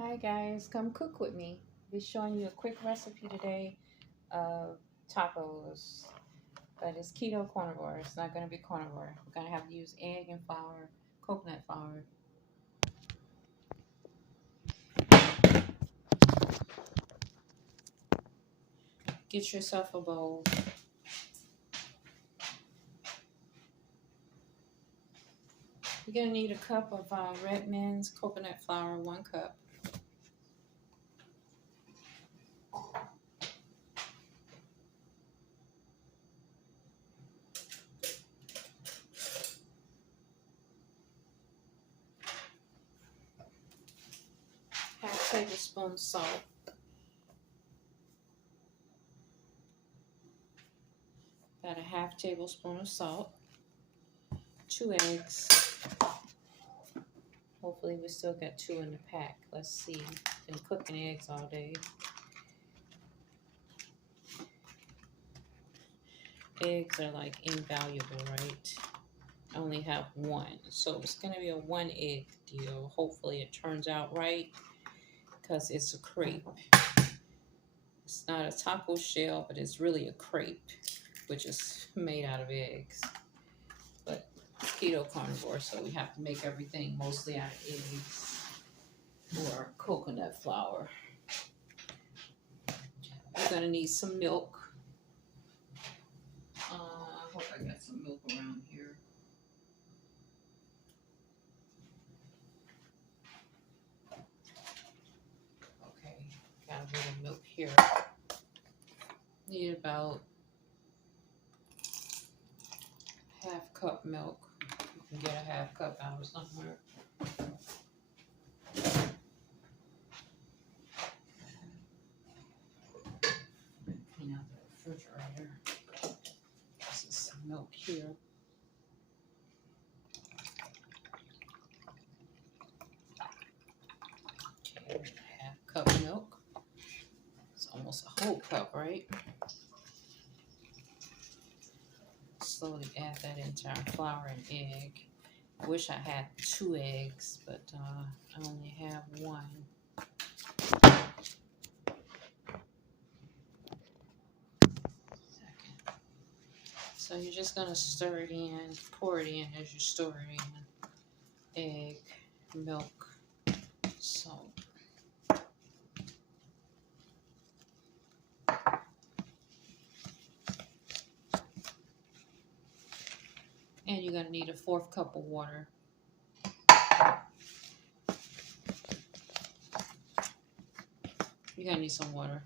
Hi guys, come cook with me. I'll be showing you a quick recipe today of tacos, but it's keto carnivore. It's not going to be carnivore. We're going to have to use egg and flour, coconut flour. Get yourself a bowl. You're going to need a cup of red men's coconut flour, 1 cup. Half tablespoon salt. About a half tablespoon of salt. 2 eggs. Hopefully we still got 2 in the pack. Let's see. Been cooking eggs all day. Eggs are like invaluable, right? I only have 1, so it's going to be a 1 egg deal. Hopefully it turns out right because it's a crepe. It's not a taco shell, but it's really a crepe, which is made out of eggs. But it's keto carnivore, so we have to make everything mostly out of eggs or coconut flour. We're going to need some milk. I hope I got some milk around here. Okay, got a little milk here. Need about half cup milk. You can get a half cup out of somewhere. Clean out the refrigerator. This is some milk here. Okay, half cup milk. It's almost a whole cup, right? Slowly add that into our flour and egg. I wish I had 2 eggs, but I only have 1. So you're just going to stir it in, pour it in as you stir it in. Egg, milk, salt. And you're going to need a 4th cup of water. You're going to need some water.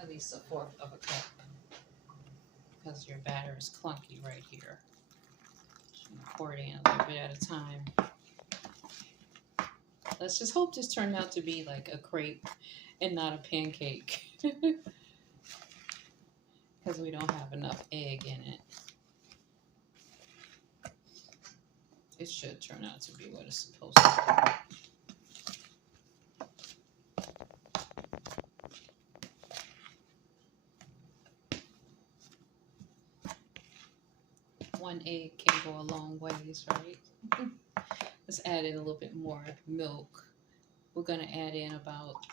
At least a 4th of a cup. Because your batter is clunky right here. Pour it in a little bit at a time. Let's just hope this turned out to be like a crepe and not a pancake. Because we don't have enough egg in it. It should turn out to be what it's supposed to be. 1 egg can go a long ways, right? Let's add in a little bit more milk. We're going to add in about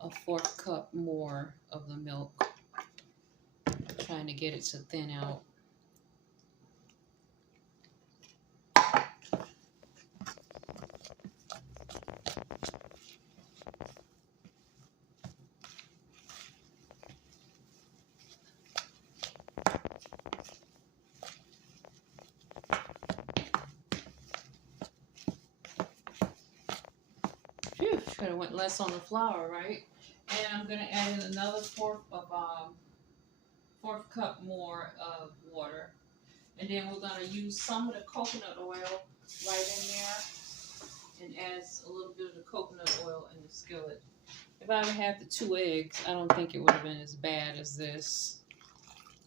a 4th cup more of the milk. Trying to get it to thin out. Phew, could have went less on the flour, right? And I'm going to add in another 4th cup more of water. And then we're going to use some of the coconut oil right in there and add a little bit of the coconut oil in the skillet. If I would have the 2 eggs, I don't think it would have been as bad as this.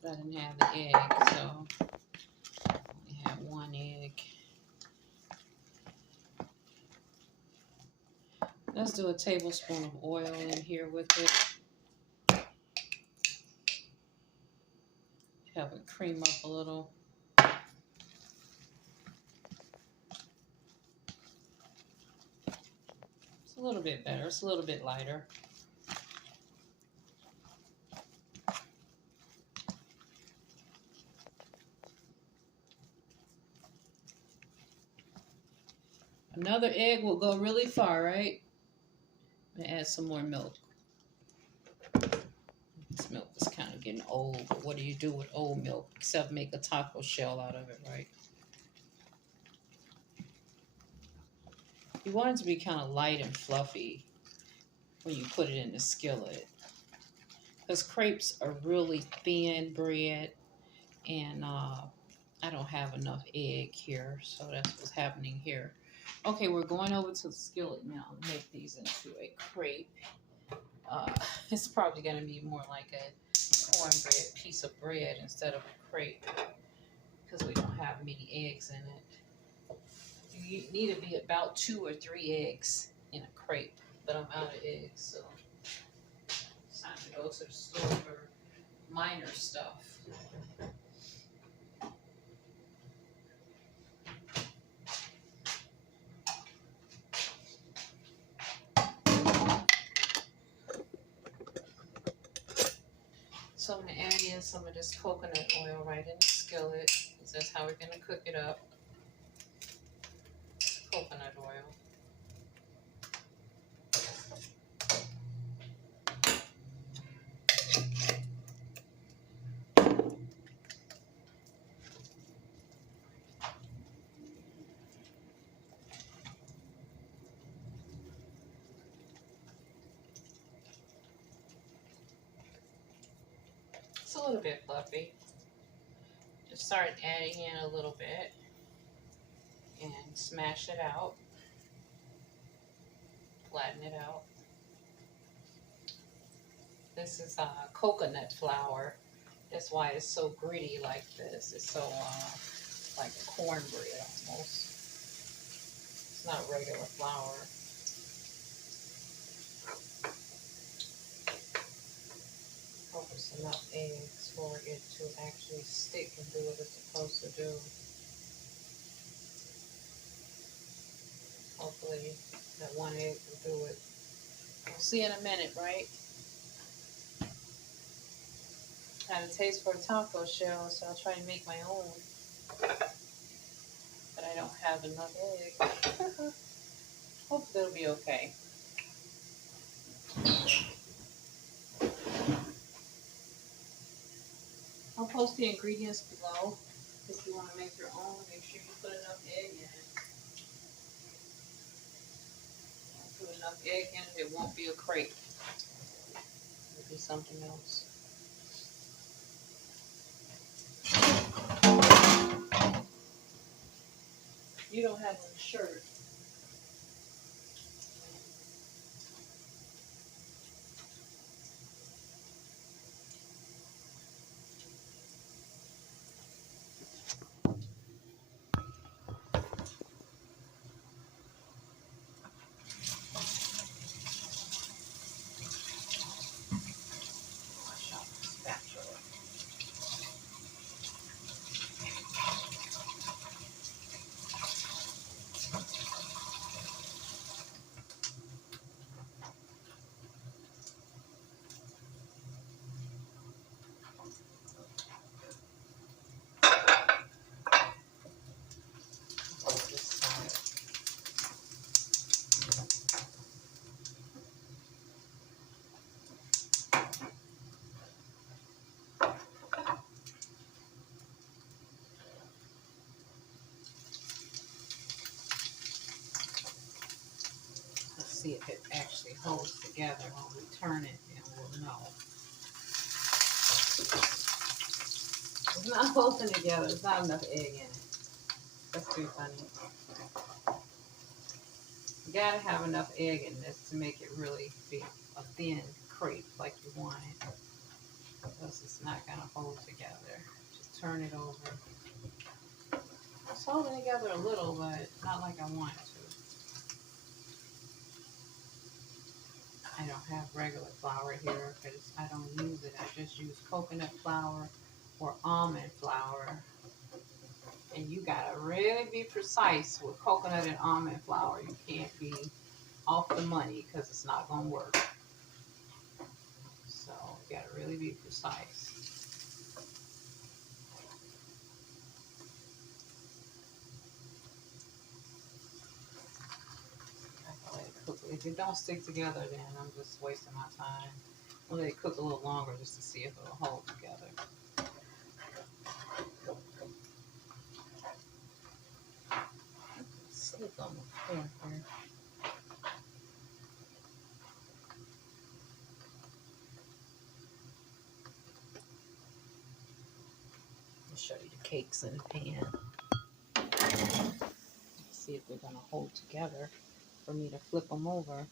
But I didn't have the egg, so I only have 1 egg. Let's do a tablespoon of oil in here with it. Have it cream up a little. It's a little bit better. It's a little bit lighter. Another egg will go really far, right? And add some more milk. This milk is kind of getting old, but what do you do with old milk except make a taco shell out of it, right? You want it to be kind of light and fluffy when you put it in the skillet. Because crepes are really thin bread, and I don't have enough egg here, so that's what's happening here. Okay, we're going over to the skillet now and make these into a crepe. It's probably going to be more like a cornbread piece of bread instead of a crepe because we don't have many eggs in it. You need to be about 2 or 3 eggs in a crepe, but I'm out of eggs, so it's time to go to the store for minor stuff. So I'm going to add in some of this coconut oil right in the skillet, because that's how we're going to cook it up. Coconut oil. It's a little bit fluffy. Just start adding in a little bit and smash it out. Flatten it out. This is coconut flour. That's why it's so gritty like this. It's so like a cornbread almost. It's not regular flour. Hope it's enough eggs for it to actually stick and do what it's supposed to do. Hopefully that one egg will do it. We'll see in a minute, right? I have a taste for a taco shell, so I'll try to make my own. But I don't have enough eggs. Hopefully it'll be okay. I'll post the ingredients below. If you want to make your own, make sure you put enough egg in it. Don't put enough egg in it, it won't be a crepe. It'll be something else. You don't have a shirt. See if it actually holds together when we turn it, and we'll know. It's not holding together. There's not enough egg in it. That's too funny. You gotta have enough egg in this to make it really be a thin crepe like you want it. Because it's not gonna hold together. Just turn it over. It's holding together a little, but not like I want it to. I don't have regular flour here because I don't use it. I just use coconut flour or almond flour. And you gotta really be precise with coconut and almond flour. You can't be off the money because it's not gonna work. So you gotta really be precise. If it don't stick together, then I'm just wasting my time. I'll let it cook a little longer just to see if it'll hold together. Slip on the floor here. I'll show you the cakes in the pan. See if they're gonna hold together for me to flip them over.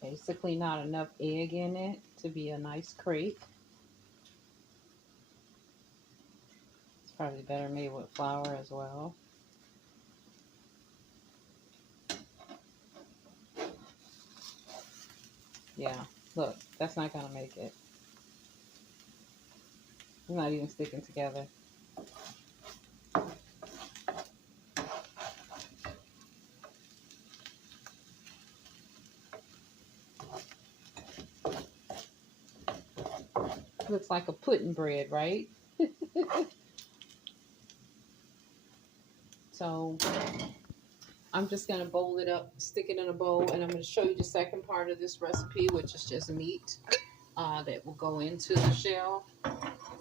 Basically not enough egg in it to be a nice crepe. It's probably better made with flour as well. Yeah, look, that's not gonna make it. It's not even sticking together. Looks like a pudding bread, right? So I'm just going to bowl it up, stick it in a bowl, and I'm going to show you the second part of this recipe, which is just meat that will go into the shell,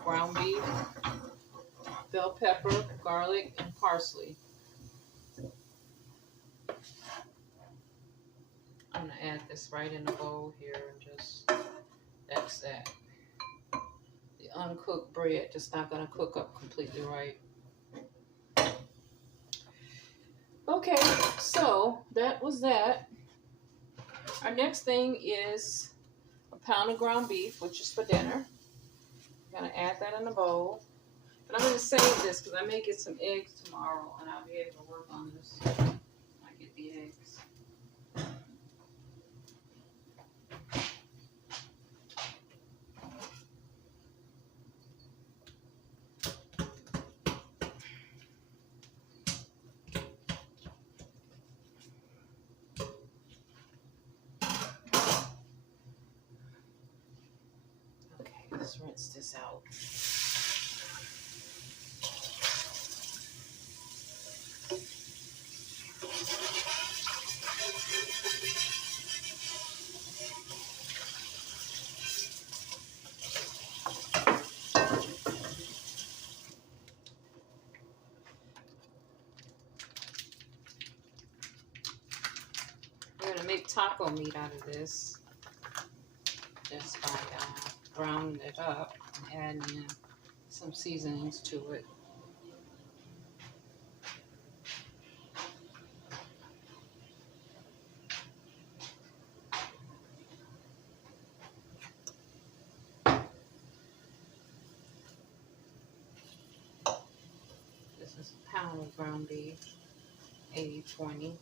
ground beef, bell pepper, garlic, and parsley. I'm going to add this right in the bowl here and just, that's that. The uncooked bread just not going to cook up completely right. Okay, so that was that. Our next thing is a pound of ground beef, which is for dinner. I'm going to add that in a bowl. But I'm going to save this because I may get some eggs tomorrow and I'll be able to work on this when I get the eggs. Okay, let's rinse this out. We're going to make taco meat out of this just by browning it up and adding in some seasonings to it. This is a pound of ground beef, 80-20.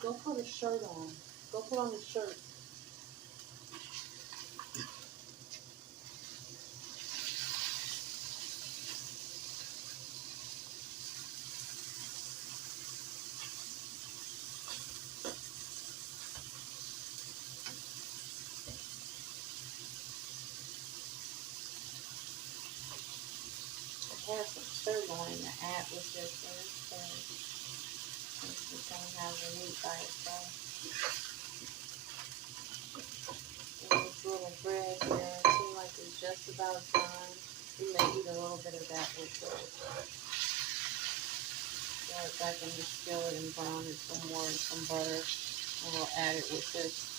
Go put a shirt on. Go put on a shirt. I have some sirloin to add with this since we're going to have the meat by itself. little bread here. It seems like it's just about done. We may eat a little bit of that with it. Throw it back in the skillet and brown it some more in some butter. And we'll add it with this.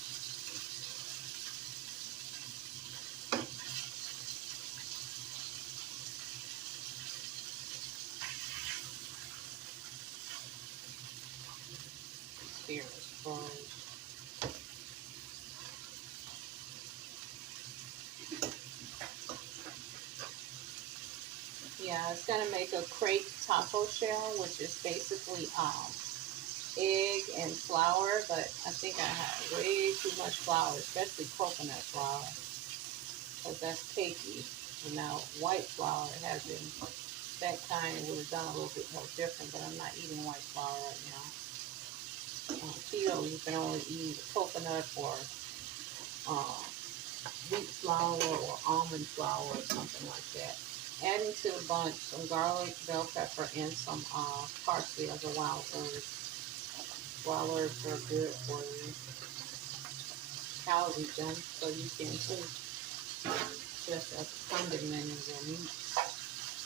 Here is frozen. Yeah, it's gonna make a crepe taco shell, which is basically egg and flour, but I think I have way too much flour, especially coconut flour, because that's cakey. And now white flour has been that kind, it would have done a little bit more different, but I'm not eating white flour right now. Keto, you can only eat coconut or wheat flour or almond flour or something like that. Adding to the bunch some garlic, bell pepper, and some parsley as a wild herb. Wild herbs are good for you. Calorie them, so you can put just as a condiment in your meat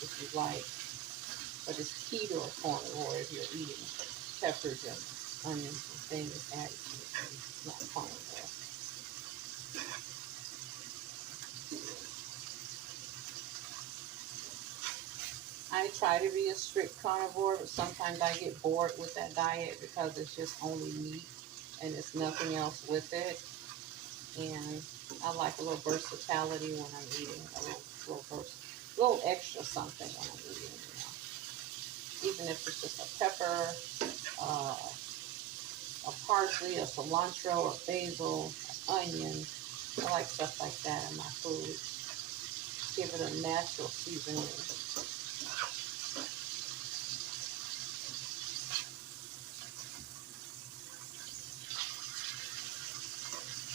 if you like. But it's keto carnivore if you're eating peppers and onions and things added to it. It's not carnivore. I try to be a strict carnivore, but sometimes I get bored with that diet because it's just only meat and there's nothing else with it. And I like a little versatility when I'm eating, little extra something when I'm eating, you know. Even if it's just a pepper, a parsley, a cilantro, a basil, an onion. I like stuff like that in my food. Give it a natural seasoning.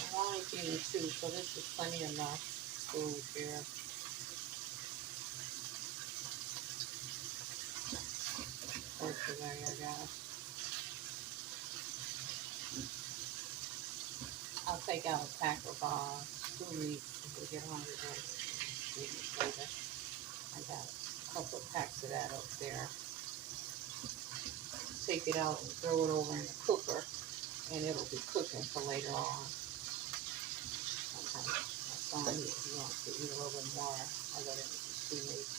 I'm only eating 2, so this is plenty enough food here. For today, I guess. I'll take out a pack of school meat if we get hungry later. I got a couple of packs of that up there. Take it out and throw it over in the cooker, and it'll be cooking for later on. Sometimes my son, he wants to eat a little bit more. I let him eat his 2 meat.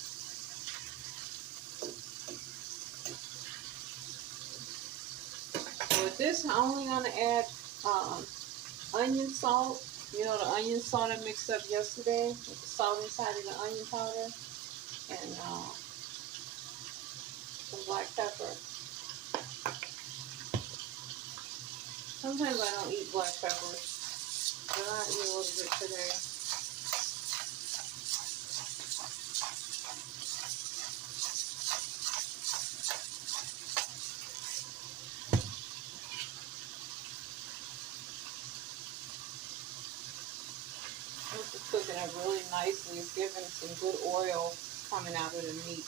So with this, I'm only going to add onion salt. You know, the onion salt I mixed up yesterday with the salt inside of the onion powder. And some black pepper. Sometimes I don't eat black pepper, but I eat a little bit today. This is cooking up really nicely. It's giving some good oil coming out of the meat.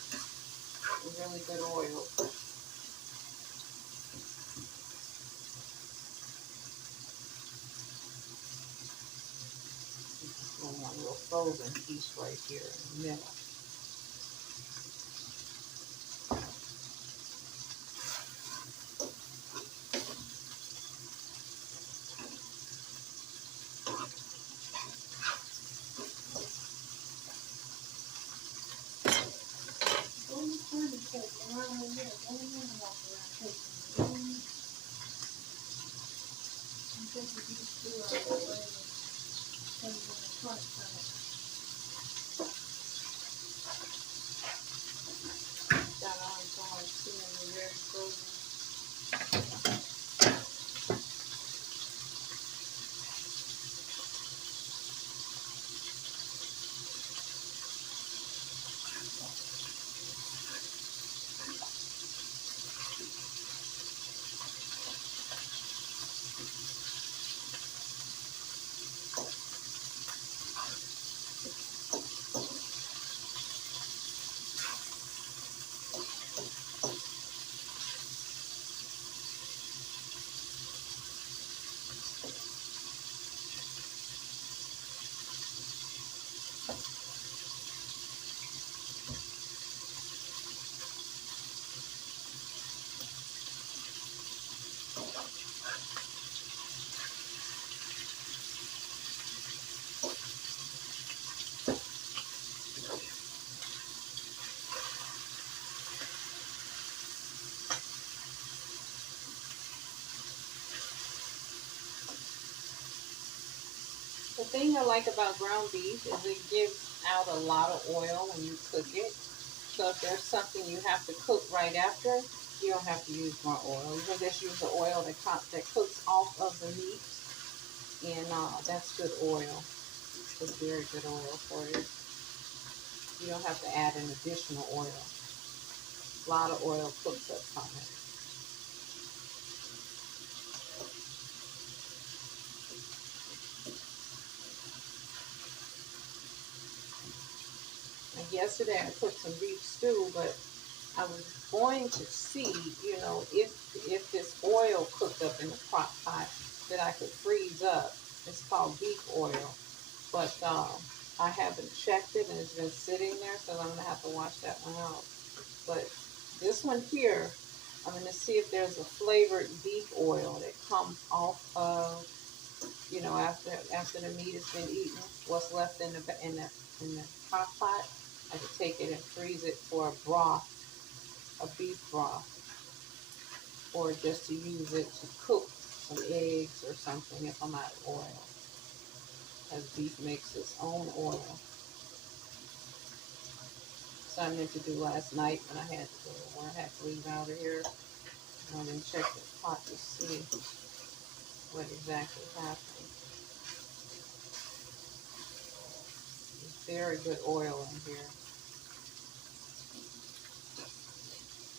Really good oil. One little frozen piece right here in the middle. That on so much too, and very frozen. The thing I like about ground beef is it gives out a lot of oil when you cook it. So if there's something you have to cook right after, you don't have to use more oil. You can just use the oil that cooks off of the meat, and that's good oil. It's very good oil for you. You don't have to add an additional oil. A lot of oil cooks up from it. Like yesterday I cooked some beef stew, but I was going to see, if this oil cooked up in the crock pot that I could freeze up. It's called beef oil. But I haven't checked it, and it's been sitting there, so I'm going to have to wash that one out. But this one here, I'm going to see if there's a flavored beef oil that comes off of, after the meat has been eaten, what's left in the crock pot. I could take it and freeze it for a broth, a beef broth, or just to use it to cook some eggs or something if I'm out of oil. Because beef makes its own oil. So I meant to do last night when I had to leave out of here. I didn't check the pot to see what exactly happened. There's very good oil in here.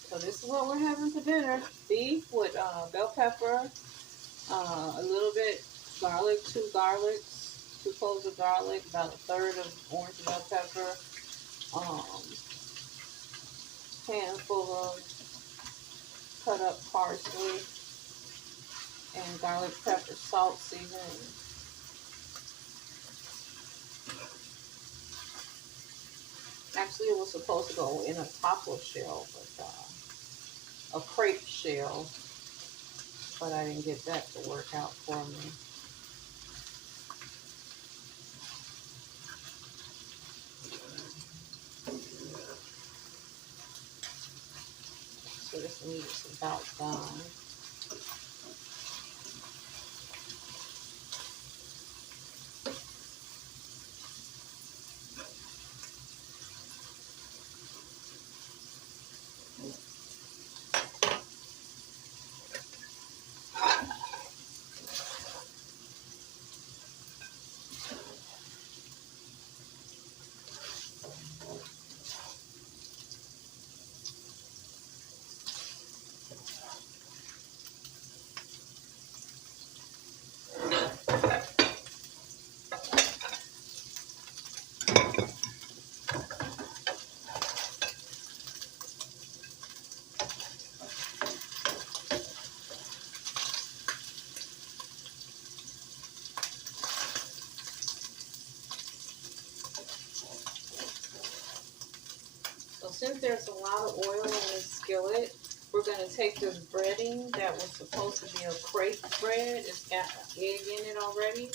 So this is what we're having for dinner. Beef with bell pepper, a little bit garlic, two cloves of garlic, about a third of orange bell pepper, handful of cut up parsley, and garlic, pepper, salt, seasoning. Actually, it was supposed to go in a taco shell, but a crepe shell, but I didn't get that to work out for me. So this meat is about done. So since there's a lot of oil in this skillet, we're going to take this breading that was supposed to be a crepe bread. It's got an egg in it already.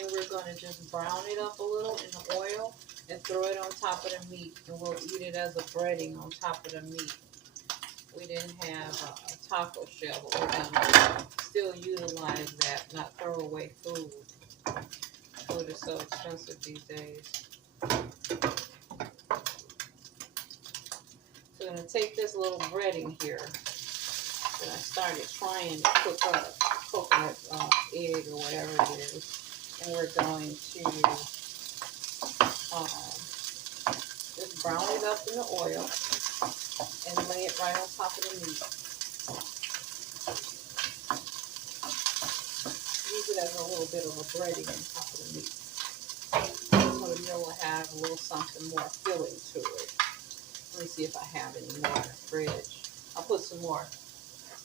And we're going to just brown it up a little in the oil and throw it on top of the meat. And we'll eat it as a breading on top of the meat. We didn't have a taco shell, but we're going to still utilize that, not throw away food. Food is so expensive these days. So I'm going to take this little breading here that I started trying to cook up, coconut egg or whatever it is, and we're going to just brown it up in the oil and lay it right on top of the meat. Use it as a little bit of a breading on top of the meat. So the meal will have a little something more filling to it. Let me see if I have any more in the fridge. I'll put some more.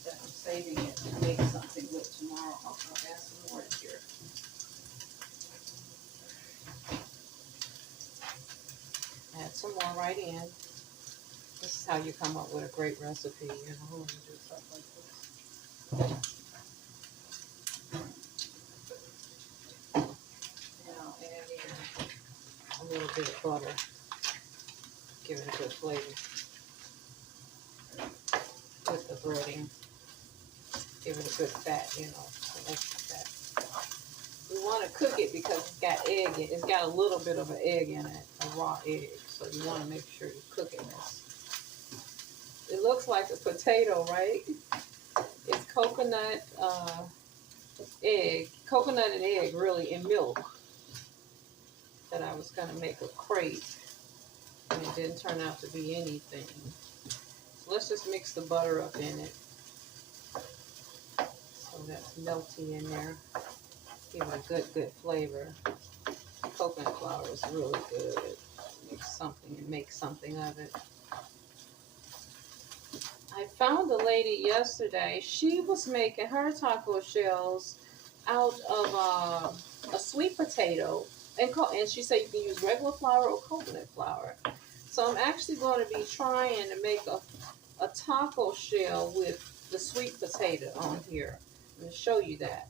I'm saving it to make something with tomorrow. I'll add some more in here. some more right in. This is how you come up with a great recipe, you know, when you do stuff like this. And I'll add in a little bit of butter, give it a good flavor with the breading. Give it a good fat, you know, some extra fat. We want to cook it because it's got egg in it. It's got a little bit of an egg in it, a raw egg. So you want to make sure you're cooking this. It looks like a potato, right? It's coconut coconut and egg, really, and milk. That I was going to make a crepe, and it didn't turn out to be anything. So let's just mix the butter up in it. So that's melty in there. Give it a good flavor. Coconut flour is really good. Mix something and make something of it. I found a lady yesterday. She was making her taco shells out of a sweet potato. And she said you can use regular flour or coconut flour. So I'm actually going to be trying to make a taco shell with the sweet potato on here. I'm going to show you that.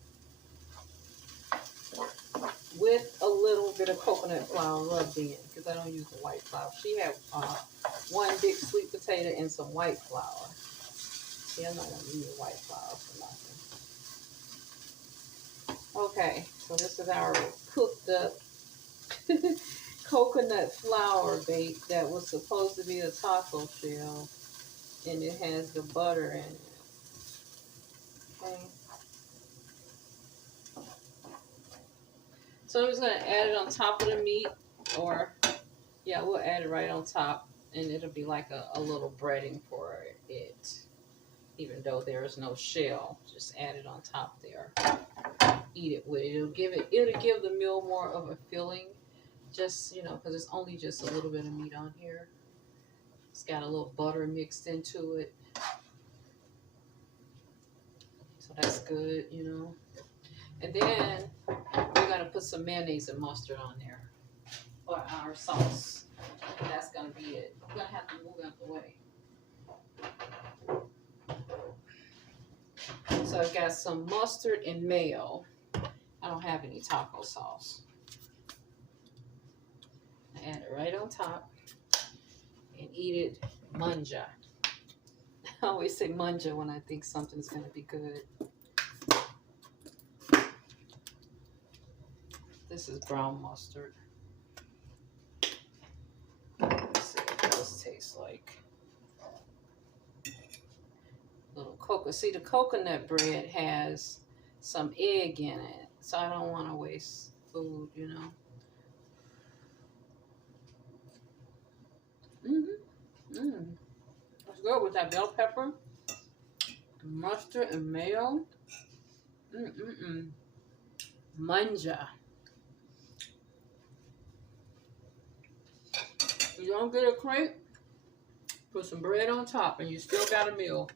With a little bit of coconut flour rubbed in, because I don't use the white flour. She had one big sweet potato and some white flour. See, I'm not going to use white flour for nothing. Okay, so this is our cooked up coconut flour bake that was supposed to be a taco shell, and it has the butter in it. Okay. So I'm just going to add it on top of the meat, or, yeah, we'll add it right on top, and it'll be like a little breading for it, even though there is no shell. Just add it on top there. Eat it with it. It'll give the meal more of a filling, just, you know, because it's only just a little bit of meat on here. It's got a little butter mixed into it. So that's good, you know. And then we're going to put some mayonnaise and mustard on there, or our sauce. And that's going to be it. I'm going to have to move out the way. So I've got some mustard and mayo. I don't have any taco sauce. I add it right on top and eat it manja. I always say manja when I think something's going to be good. This is brown mustard. Let's see what this tastes like. Little coconut. See, the coconut bread has some egg in it, so I don't want to waste food, you know. That's good with that bell pepper, mustard, and mayo. Manja. You don't get a crepe, put some bread on top, and you still got a meal.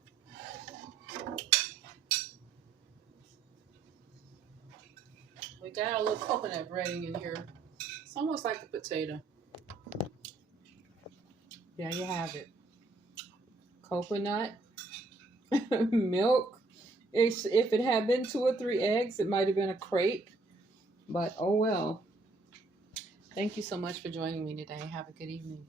We got a little coconut breading in here. It's almost like a potato. There you have it. Coconut, milk. If it had been 2 or 3 eggs, it might have been a crepe. But oh well. Thank you so much for joining me today. Have a good evening.